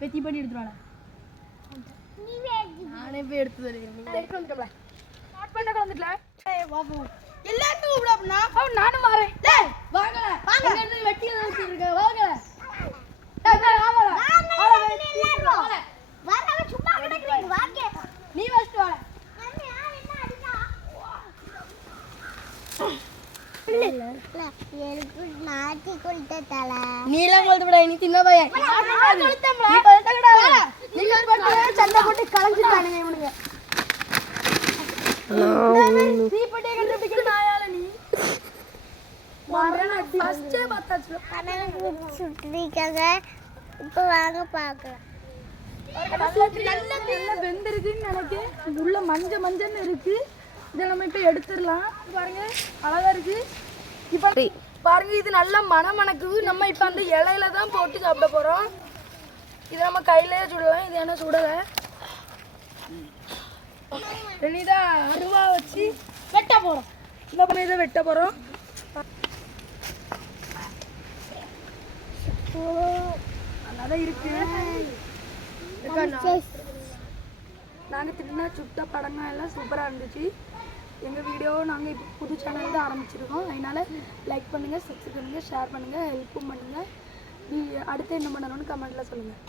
வெத்தி பண்ணி எடுத்துருவாங்க. நானே போய் எடுத்து தருகிறேன். ஸ்டார்ட் பண்ண கலந்துட்டல. எல்லாரும் கூப்பிட அப்படின்னா நானும் வரேன். வெட்டியில் வச்சுருக்கேன். வாங்க நீ ஃபர்ஸ்ட் வாங்க. நீலாம் கொளுத்து விட நீ சின்ன பையன் சண்டை போட்டு கலந்துட்டானுங்க இவனுங்க. தீப்பெட்டியை கண்டுபிடிக்கிற நாயால நீ இப்ப வாங்க பாக்கலாம். நல்லா வெந்திருக்குன்னு நினைக்கிறேன். உள்ள மஞ்சள் இருக்கு. இதை நம்ம இப்ப எடுத்துடலாம். பாருங்க அழகா இருக்கு. இப்ப பாருங்க இது நல்லா மணக்குது. நம்ம இப்ப அந்த இலையில தான் போட்டு சாப்பிட போறோம். இதை நம்ம கையிலேயே சுடலாம். இது என்ன சுடல இதை அருவா வச்சு வெட்ட போறோம். இந்த இதை வெட்ட போறோம். நல்லா இருக்கு. நாங்க தின்ன சுட்ட படங்கள் எல்லாம் சூப்பரா இருந்துச்சு. எங்கள் வீடியோ நாங்கள் இப்போ புது சேனல் தான் ஆரம்பிச்சிருக்கோம். அதனால் லைக் பண்ணுங்கள், சப்ஸ்கிரைப் பண்ணுங்கள், ஷேர் பண்ணுங்கள், ஹெல்ப்பும் பண்ணுங்கள். அடுத்து என்ன பண்ணணும்னு கமெண்ட்டில் சொல்லுங்கள்.